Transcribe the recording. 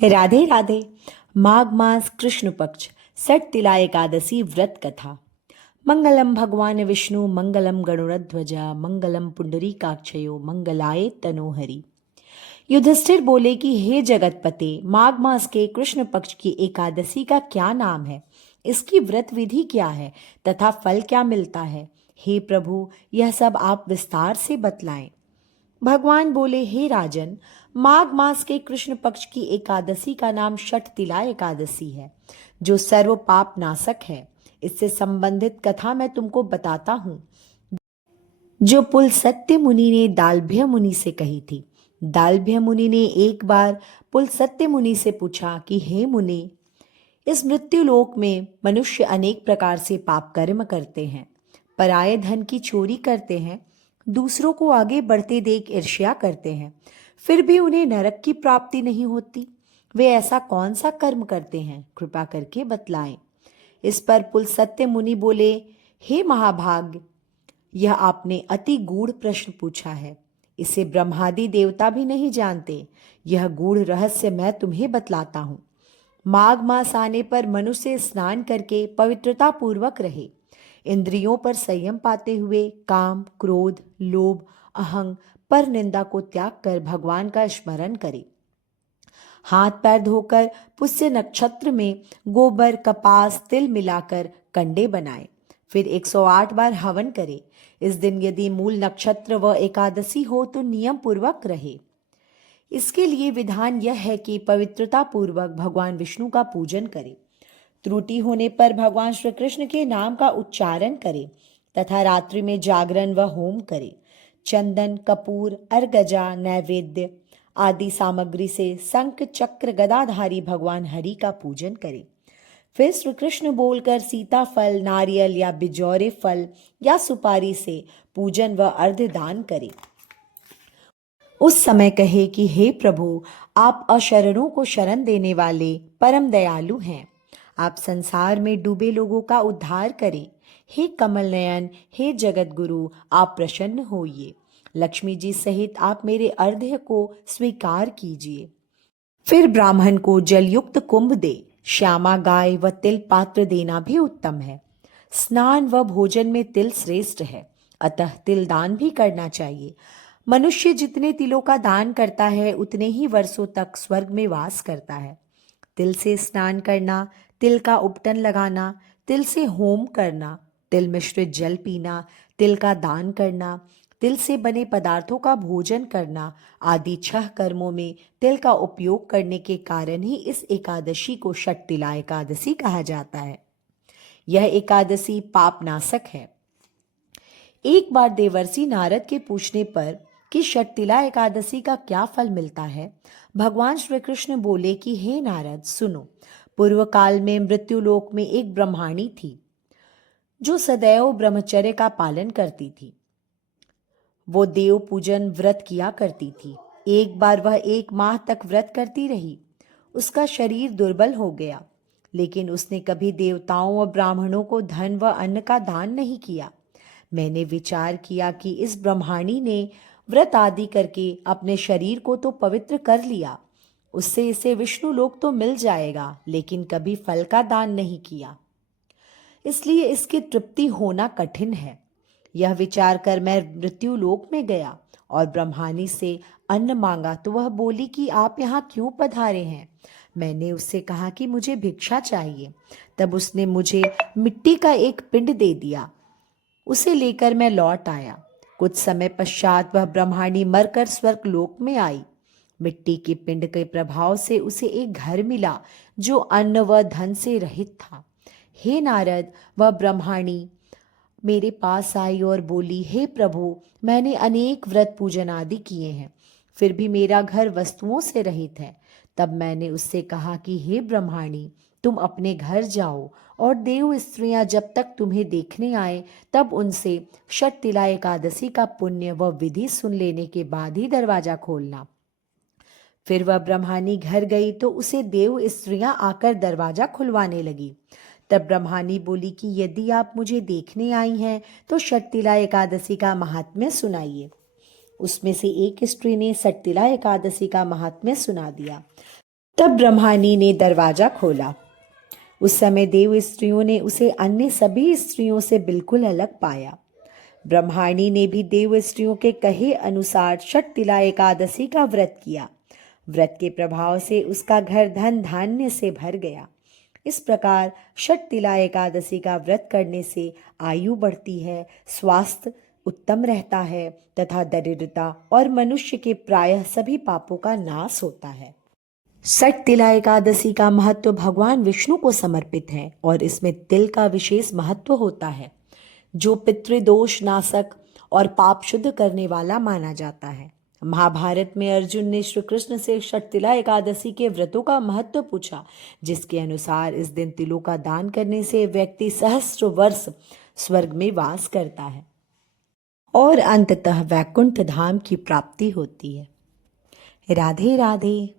राधे राधे। माघ मास कृष्ण पक्ष सट तिला एकादशी व्रत कथा। मंगलम भगवान विष्णु मंगलम गरुड़ध्वजा मंगलम पुंडरीकाक्षयो मंगलाय तनोहरि। युधिष्ठिर बोले कि हे जगतपते, माघ मास के कृष्ण पक्ष की एकादशी का क्या नाम है, इसकी व्रत विधि क्या है तथा फल क्या मिलता है। हे प्रभु, यह सब आप विस्तार से बतलाएं। भगवान बोले, हे राजन, माघ मास के कृष्ण पक्ष की एकादशी का नाम षठ तिला एकादशी है, जो सर्व पाप नाशक है। इससे संबंधित कथा मैं तुमको बताता हूँ, जो पुलसत्य मुनि ने दालभ्य मुनि से कही थी। दालभ्य मुनि ने एक बार पुलसत्य मुनि से पूछा कि हे मुनि, इस मृत्यु लोक में मनुष्य अनेक प्रकार से पाप कर्म करते हैं, पराये धन की चोरी करते हैं, दूसरों को आगे बढ़ते देख ईर्ष्या करते हैं, फिर भी उन्हें नरक की प्राप्ति नहीं होती। वे ऐसा कौन सा कर्म करते हैं, कृपा करके बतलाएं। इस पर पुलसत्य मुनि बोले, हे महाभाग, यह आपने अति गूढ़ प्रश्न पूछा है। इसे ब्रह्मादि देवता भी नहीं जानते। यह गूढ़ रहस्य मैं तुम्हें बतलाता हूँ। माघ मास आने पर मनुष्य स्नान करके पवित्रता पूर्वक रहे, इंद्रियों पर संयम पाते हुए काम, क्रोध, लोभ, अहंग, पर निंदा को त्याग कर भगवान का स्मरण करे। हाथ पैर धोकर पुष्य नक्षत्र में गोबर, कपास, तिल मिलाकर कंडे बनाए। फिर 108 बार हवन करे। इस दिन यदि मूल नक्षत्र व एकादशी हो तो नियम पूर्वक रहे। इसके लिए विधान यह है कि पवित्रता पूर्वक भगवान विष्णु का पूजन करे। त्रुटि होने पर भगवान श्री कृष्ण के नाम का उच्चारण करे तथा रात्रि में जागरण व होम करे। चंदन, कपूर, अर्गजा, नैवेद्य आदि सामग्री से शंख, चक्र, गदाधारी भगवान हरि का पूजन करे। फिर श्री कृष्ण बोलकर सीताफल, नारियल या बिजौरे फल या सुपारी से पूजन व अर्घ्य दान करे। उस समय कहे कि हे प्रभु, आप अशरणों को शरण देने वाले परम दयालु हैं। आप संसार में डूबे लोगों का उद्धार करें। हे कमल नयन, हे जगत गुरु, आप प्रसन्न होइए। लक्ष्मी जी सहित आप मेरे अर्घ्य को स्वीकार कीजिए। फिर ब्राह्मण को जलयुक्त कुंभ दे। श्यामा गाय व तिल पात्र देना भी उत्तम है। स्नान व भोजन में तिल श्रेष्ठ है, अतः तिल दान भी करना चाहिए। मनुष्य जितने तिलों का दान करता है उतने ही वर्षों तक स्वर्ग में वास करता है। तिल से स्नान करना, तिल का उपटन लगाना, तिल से होम करना, तिल मिश्रित जल पीना, तिल का दान करना, तिल से बने पदार्थों का भोजन करना आदि 6 कर्मों में तिल का उपयोग करने के कारण ही इस एकादशी को षट तिला एकादशी कहा जाता है। यह एकादशी पापनाशक है। एक बार देवर्षि नारद के पूछने पर कि षट तिला एकादशी का क्या फल मिलता है, भगवान श्री कृष्ण बोले कि हे नारद, सुनो। पूर्व काल में मृत्युलोक में एक ब्रह्माणी थी, जो सदैव ब्रह्मचर्य का पालन करती थी। वो देव पूजन व्रत किया करती थी। एक बार वह 1 माह तक व्रत करती रही। उसका शरीर दुर्बल हो गया, लेकिन उसने कभी देवताओं और ब्राह्मणों को धन व अन्न का दान नहीं किया। मैंने विचार किया कि इस ब्रह्माणी ने व्रत आदि करके अपने शरीर को तो पवित्र कर लिया, उससे इसे विष्णु लोक तो मिल जाएगा, लेकिन कभी फल का दान नहीं किया, इसलिए इसकी तृप्ति होना कठिन है। यह विचार कर मैं मृत्यु लोक में गया और ब्रह्मानी से अन्न मांगा तो वह बोली कि आप यहाँ क्यों पधारे हैं। मैंने उससे कहा कि मुझे भिक्षा चाहिए। तब उसने मुझे मिट्टी का एक पिंड दे दिया। उसे लेकर मैं लौट आया। कुछ समय पश्चात वह ब्रह्माणी मरकर स्वर्ग लोक में आई। मिट्टी के पिंड के प्रभाव से उसे एक घर मिला जो अन्न व धन से रहित था। हे नारद, वह ब्रह्माणी मेरे पास आई और बोली, हे प्रभु, मैंने अनेक व्रत पूजन आदि किए हैं, फिर भी मेरा घर वस्तुओं से रहित है। तब मैंने उससे कहा कि हे ब्रह्माणी, तुम अपने घर जाओ और देव स्त्रियां जब तक तुम्हें देखने आए तब उनसे षट तिला एकादशी का पुण्य व विधि सुन लेने के बाद ही दरवाजा खोलना। फिर वह ब्रह्मानी घर गई तो उसे देव स्त्रियां आकर दरवाजा खुलवाने लगी। तब ब्रह्मानी बोली कि यदि आप मुझे देखने आई हैं तो षट तिला एकादशी का महात्म्य सुनाइए। उसमें से एक स्त्री ने षट तिला एकादशी का महात्म्य सुना दिया। तब ब्रह्माणी ने दरवाजा खोला। उस समय देव स्त्रियों ने उसे अन्य सभी स्त्रियों से बिल्कुल अलग पाया। ब्रह्माणी ने भी देव स्त्रियों के कहे अनुसार षटतिला एकादशी का व्रत किया। व्रत के प्रभाव से उसका घर धन धान्य से भर गया। इस प्रकार षटतिला एकादशी का व्रत करने से आयु बढ़ती है, स्वास्थ्य उत्तम रहता है तथा दरिद्रता और मनुष्य के प्रायः सभी पापों का नाश होता है। षटतिला एकादशी का महत्व भगवान विष्णु को समर्पित है और इसमें तिल का विशेष महत्व होता है, जो पितृदोष नाशक और पाप शुद्ध करने वाला माना जाता है। महाभारत में अर्जुन ने श्री कृष्ण से षटतिला एकादशी के व्रतों का महत्व पूछा, जिसके अनुसार इस दिन तिलों का दान करने से व्यक्ति सहस्त्र वर्ष स्वर्ग में वास करता है और अंततः वैकुंठ धाम की प्राप्ति होती है। राधे राधे।